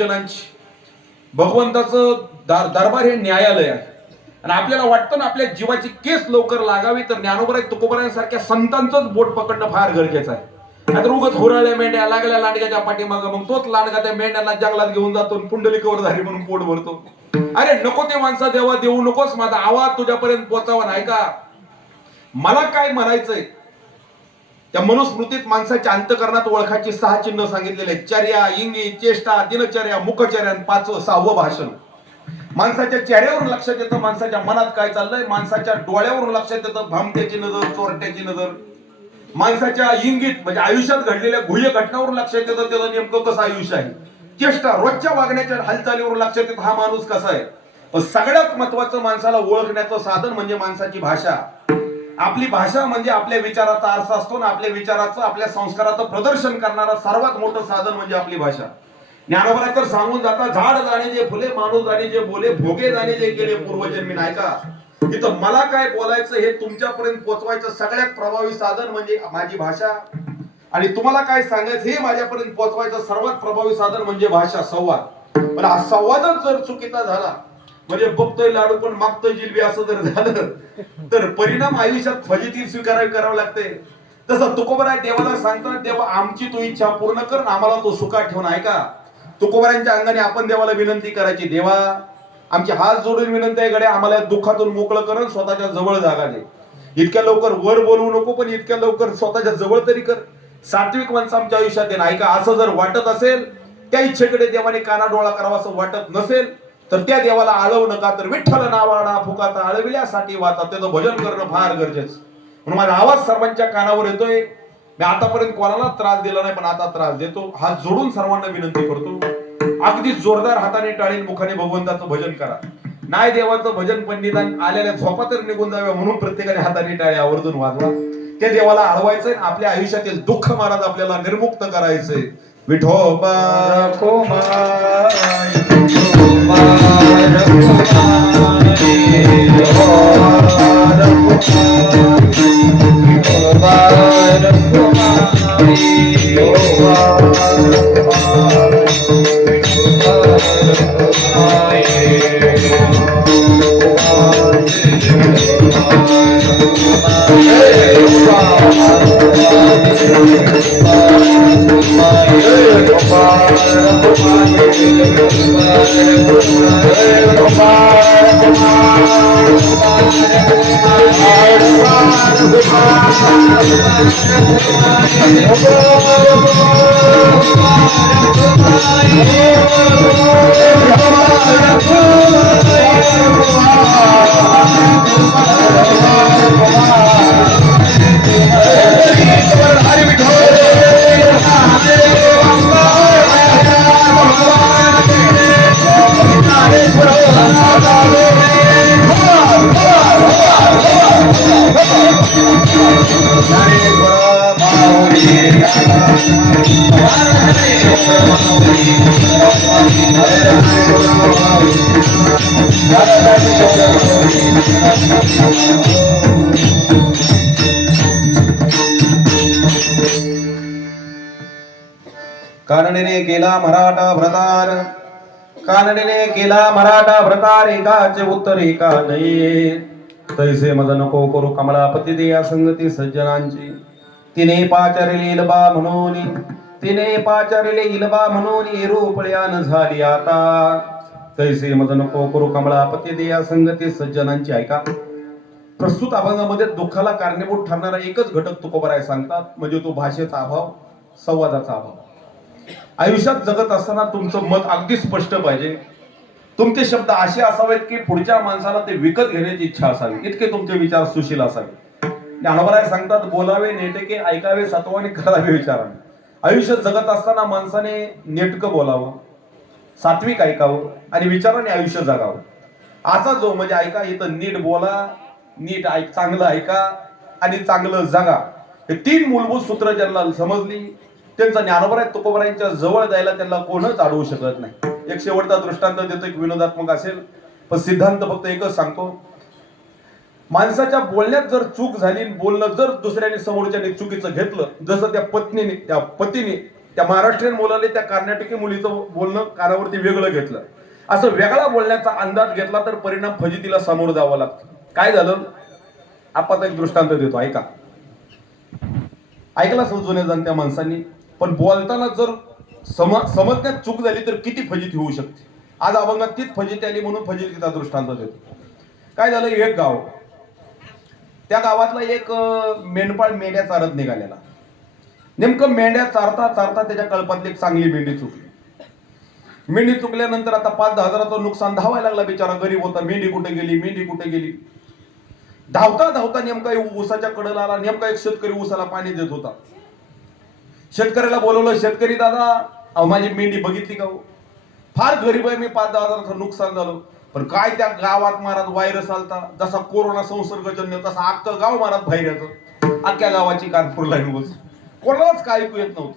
जणांची भगवंताचं दरबार हे न्यायालय आहे आणि आपल्याला वाटतं ना आपल्या जीवाची केस लवकर लागावी तर ज्ञानोबराय तुकोबरायांसारख्या संतांचंच बोट पकडणं फार गरजेचं आहे. नाहीतर उगत हुराळ्या मेंढ्या लागल्या लांडग्याच्या पाठीमागं मग तोच लांडगा त्या मेंढ्यांना जंगलात घेऊन जातो पुंडलिकावर झाली म्हणून पोट भरतो. अरे नको ते माणसा देवा देऊ नकोस, माझा आवाज तुझ्यापर्यंत पोहोचावा नाही का? मला काय म्हणायचंय त्या मनुस्मृतीत माणसाच्या अंतकरणात ओळखाची 6 चिन्ह सांगितलेले आहेत. चर्या, इंगित, चेष्टा, दिनचर्या, मुखचर्या आणि 5वं 6वं भाषण. माणसाच्या चेहऱ्यावरून लक्षात येतं माणसाच्या मनात काय चाललंय. माणसाच्या डोळ्यावरून लक्षात येतं भामट्याची नजर, चोरट्याची नजर. माणसाच्या इंगित म्हणजे आयुष्यात घडलेल्या गुह्य घटनावरून लक्षात येतं त्याचं नेमकं कसं आयुष्य आहे. चेष्टा रोजच्या वागण्याच्या हालचालीवरून लक्षात येतं हा माणूस कसा आहे. पण सगळ्यात महत्वाचं माणसाला ओळखण्याचं साधन म्हणजे माणसाची भाषा. आपली भाषा म्हणजे आपल्या विचाराचा अर्थ असतो ना, आपल्या विचाराचं आपल्या संस्काराचं प्रदर्शन करणारं सर्वात मोठं साधन म्हणजे आपली भाषा. ज्ञानोबराय तर सांगून जाता, झाड जाणे जे फुले, माणूस जाणे जे बोले, भोगे जाणे जे केले पूर्वजन्मी. नाही का? इथं मला काय बोलायचं हे तुमच्यापर्यंत पोहोचवायचं सगळ्यात प्रभावी साधन म्हणजे माझी भाषा, आणि तुम्हाला काय सांगायचं हे माझ्यापर्यंत पोहोचवायचं सर्वात प्रभावी साधन म्हणजे भाषा, संवाद. पण हा संवादच जर चुकीचा झाला म्हणजे बघतोय लाडू पण मागतोय जिलबी असं जर झालं तर परिणाम आयुष्यात फजिती स्वीकारावी करावं लागते. तसं तुकोबराय देवाला सांगतात, देवा आमची तू इच्छा पूर्ण कर, आम्हाला तो सुखात ठेवून. ऐका, तुकोबरायांच्या अंगाने आपण देवाला विनंती करायची, देवा आमचे हात जोडून विनंती आहे गड्या, आम्हाला दुःखातून मोकळं कर, स्वतःच्या जवळ जागा दे. इतक्या लवकर वर बोलवू नको, पण इतक्या लवकर स्वतःच्या जवळ तरी कर. सात्विक माणसं आमच्या आयुष्यात येणं. ऐका, असं जर वाटत असेल, त्या इच्छेकडे देवाने काना डोळा करावा असं वाटत नसेल तर त्या देवाला आळवू नका. तर विठ्ठल नावाडा फुकाता आळविल्यासाठी वाचा, त्याचं भजन करणं फार गरजेचं. म्हणून माझा आवाज सर्वांच्या कानावर येतोय. मी आतापर्यंत कोणाला त्रास दिला नाही, पण आता त्रास देतो. हात जोडून सर्वांना विनंती करतो, अगदी जोरदार हाताने टाळीन मुखाने भगवंताचं भजन करा. नाही देवाचं भजन पण निदान आलेल्या झोपा तर निघून जाव्या म्हणून प्रत्येकाने हाताने टाळी आवर्जून वाजवा. त्या देवाला आळवायचंय, आपल्या आयुष्यातील दुःख महाराज आपल्याला निर्मुक्त करायचंय. विठोबा कानडीने केला मराठा भ्रतार, कानडीने केला मराठा भ्रतार, एकाचे उत्तर एका नाही. तैसे मज नको करू कमलापती देया संगती सज्जनांची. तिने पाचारिले इलबा म्हणून, तिने पाचारिले इलबा म्हणून रूपळ्यान झाली आता. तैसे मज नको करू कमलापती देया संगती सज्जनांची. ऐका, प्रस्तुत अभंगामध्ये दुःखाला कारणीभूत ठरणारा एकच घटक तुकोबराय सांगतात, म्हणजे तो भाषेचा अभाव, संवादाचा अभाव. आयुष्यात जगत असताना तुमचं मत अगदी स्पष्ट पाहिजे. तुमचे शब्द असे असावेत की पुढच्या माणसाला ते विकत घेण्याची इच्छा असावी, इतके तुमचे विचार सुशील असावे. ज्ञानोबराय सांगतात, बोलावे नेटके, ऐकावे सत्वाने, करावे विचाराने. आयुष्य जगत असताना माणसाने नेटकं बोलावं, सात्विक ऐकावं आणि विचाराने आयुष्य जगावं. असा जो म्हणजे ऐका, इथं नीट बोला, नीट ऐक, चांगलं ऐका आणि चांगलं जगा, हे 3 मूलभूत सूत्र ज्यांना समजली त्यांचा ज्ञानोबराय तुकोबरायांच्या जवळ जायला त्यांना कोणच अडवू शकत नाही. एक शेवटचा दृष्टांत देतो, एक विनोदात्मक असेल पण सिद्धांत फक्त एकच सांगतो. माणसाच्या बोलण्यात जर चूक झाली, बोलणं जर दुसऱ्याने समोरच्याने चुकीचं घेतलं, जसं त्या पत्नीने त्या पतीने त्या महाराष्ट्रीयन मुलाने त्या कर्नाटकी मुलीचं बोलणं कानावरती वेगळं घेतलं. असं वेगळा बोलण्याचा अंदाज घेतला तर परिणाम फजितीला समोर जावं लागतं. काय झालं आपण एक दृष्टांत देतो, ऐका. ऐकला जुन्या जाणत्या माणसांनी, पण बोलताना जर समजण्यात चूक झाली तर किती फजिती होऊ शकते. आज अभंगात तीच फजिती आली म्हणून फजितीचा दृष्टांत देतो. काय झालं, एक गाव, त्या गावातला एक मेंढपाळ मेंढ्या चारत निघालेला. नेमकं मेंढ्या चारता चारता त्याच्या कळपातली एक चांगली मेंढी चुकली. मेंढी चुकल्यानंतर आता 5-10 हजाराचं नुकसान धावायला लागला. बिचारा गरीब होता. मेंढी कुठे गेली, मेंढी कुठे गेली. धावता धावता नेमका ऊसाच्या कडेला आला. नेमका एक शेतकरी ऊसाला पाणी देत होता. शेतकऱ्याला बोलवलं, शेतकरी दादा, अहो माझी मेंढी बघितली का हो? फार गरीब आहे मी, 5-10 हजाराचं नुकसान झालं. पण काय त्या गावात महाराज व्हायरस आलता, जसा कोरोना संसर्गजन्य, तसा अख्खं गाव महाराज बाहेरचं. अख्ख्या गावाची कानपूर लाईन बस, कोणालाच काय ऐकू येत नव्हतं.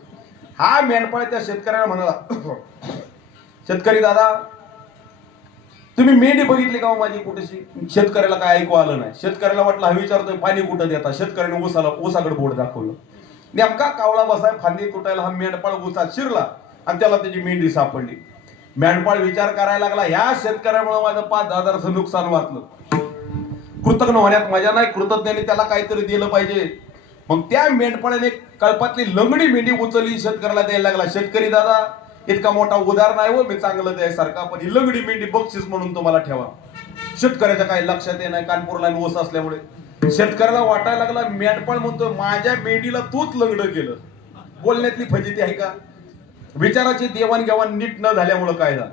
हा मेंढपाळ त्या शेतकऱ्याला म्हणाला, शेतकरी दादा तुम्ही मेंढी बघितली का हो माझी कुठेशी? शेतकऱ्याला काय ऐकू आलं नाही. शेतकऱ्याला वाटलं हा विचारतोय पाणी कुठं देता. शेतकऱ्याने ऊसाकडे बोट दाखवलं. नेमका कावळा बसाय, फांदी तुटायला हा मेंढपाळ ऊसात शिरला आणि त्याला त्याची मेंढी सापडली. मेंढपाळ विचार करायला लागला, ह्या शेतकऱ्यामुळे माझं 5-10 हजाराचं नुकसान वाचलं. कृतज्ञ होण्यात मजा नाही, कृतज्ञाने त्याला काहीतरी दिलं पाहिजे. मग त्या मेंढपाळाने कळपातली लंगडी मेंढी उचलली, शेतकऱ्याला द्यायला लागला. शेतकरी दादा इतका मोठा उदार नाही हो मी चांगलं द्यायसारखा, पण ही लंगडी मेंढी बक्षीस म्हणून तुम्हाला ठेवा. शेतकऱ्याच्या काही लक्षात येत नाही, कानपूरला ऊस असल्यामुळे. शेतकऱ्याला वाटायला लागला, मेंढपाळ म्हणतोय माझ्या मेंढीला तूच लंगड केलं. बोलण्यातली फजिती आहे का? विचाराची देवाणघेवाण नीट न झाल्यामुळं काय झालं.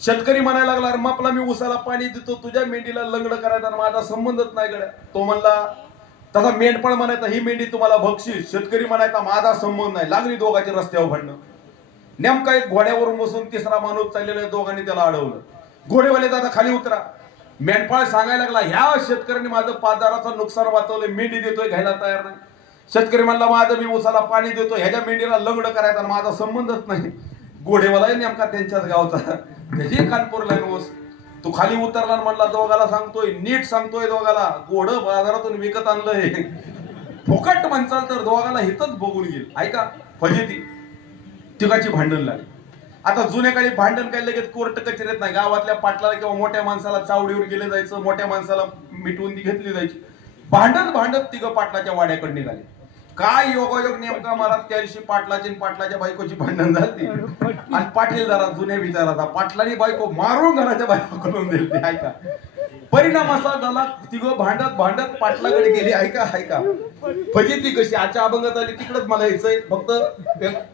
शेतकरी म्हणायला लागला, अरे आपला मी ऊसाला पाणी देतो, तुझ्या मेंढीला लंगड करायचा माझा संबंधच नाही गड्या. तो म्हणला, तसा मेंढपाळ म्हणायचा ही मेंढी तुम्हाला बक्षीस. शेतकरी म्हणायचा माझा संबंध नाही. लागली दोघांची रस्त्यावर भांडणं. नेमका एक घोड्यावरून बसून तिसरा माणूस चाललेला, दोघांनी त्याला अडवलं. घोडेवाले दादा खाली उतरा. मेंढपाळ सांगायला लागला, ह्या शेतकऱ्यांनी माझं 5 हजाराचं नुकसान वाचवलं, मेंढी देतोय घ्यायला तयार नाही. शेतकरी म्हणला माझं मी ऊसाला पाणी देतो, ह्याच्या मेंढीला लंगड करायचा माझा संबंधच नाही. घोडेवाला नेमका त्यांच्याच गावचा, त्याची कानपूर लाईन ऊस. तू खाली उतरला म्हणला, दोघाला सांगतोय, नीट सांगतोय दोघाला, घोडं बाजारातून विकत आणलंय, फुकट म्हणचाल तर दोघाला हितच बघून गेल. ऐका फजिती, तिघाची भांडण लागली. आता जुन्या काळी भांडण काय लगेच कोर्ट कचेरीत नाही, गावातल्या पाटलाला किंवा मोठ्या माणसाला चावडीवर गेले जायचं, मोठ्या माणसाला मिटवून ती घेतली जायची. भांडत भांडत तिघं पाटलाच्या वाड्याकडे निघाले. काय योगायोग नेमका महाराज, त्या दिवशी पाटलाची पाटलाच्या बायकोची भांडण झाली. आणि पाटील जरा जुन्या विचाराचा, पाटलानी बायको मारून घराच्या बायको करून दिली. ऐका परिणाम असा झाला, तिघं भांडत भांडत पाटलाकडे गेली. ऐका ऐका फजिती कशी आजच्या अभंगात आली, तिकडच मला यायचंय. फक्त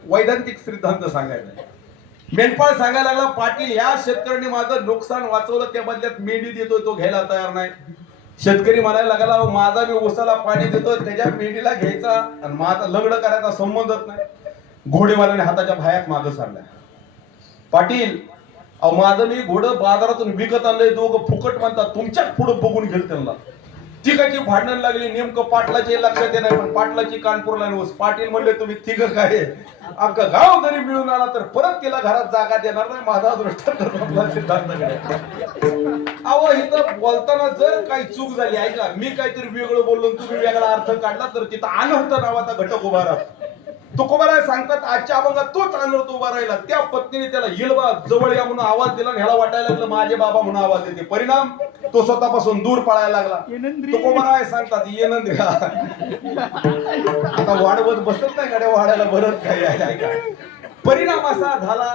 वैधांतिक सिद्धांत सांगायचा. मेंढपाळ सांगायला लागला, पाटील ह्या शेतकऱ्यांनी माझं नुकसान वाचवलं, त्या बदल्यात मेंढी देतोय, तो घ्यायला तयार नाही. शेतकरी म्हणायला लागला, माझा मी ऊसाला पाणी देतोय, त्याच्या मेंढीला घ्यायचा आणि माझा लग्न करायचा संबंधच नाही. घोडेवाल्याने हाताच्या भायात मागं सारल्या. पाटील अहो माझं मी घोडं बाजारातून विकत आणलंय, दोघं फुकट म्हणतात, तुमच्याच पुढं बघून घेल त्यांना. तिघाची भांडण लागली. नेमकं पाटलाचे लक्षात येत नाही, पण पाटलाची कानपूरला ऊस. पाटील म्हणले तुम्ही तिघं काय अख्खं गाव जरी मिळून आला तर परत तिला घरात जागा देणार नाही. माझा दृष्टांत सिद्धांत अहो इथं बोलताना जर काही चूक झाली, ऐका मी काहीतरी वेगळं बोललो तुम्ही वेगळा अर्थ काढला तर तिथं अनर्थ नावाचा घटक उभा राहतो. तुकोबाराय सांगतात आजच्या अभंगात तोच अनर्थ उभा राहिला. त्या पत्नीने त्याला येलबा जवळ या म्हणून आवाज दिला, ह्याला वाटायला लागलं माझे बाबा म्हणून आवाज देते. परिणाम तो स्वतःपासून दूर पळायला लागला. तुकोबाराय सांगतात येनंद आता वाढवत बसत नाही गाड्या वाढायला बरंच काही आहे. ऐका परिणाम असा झाला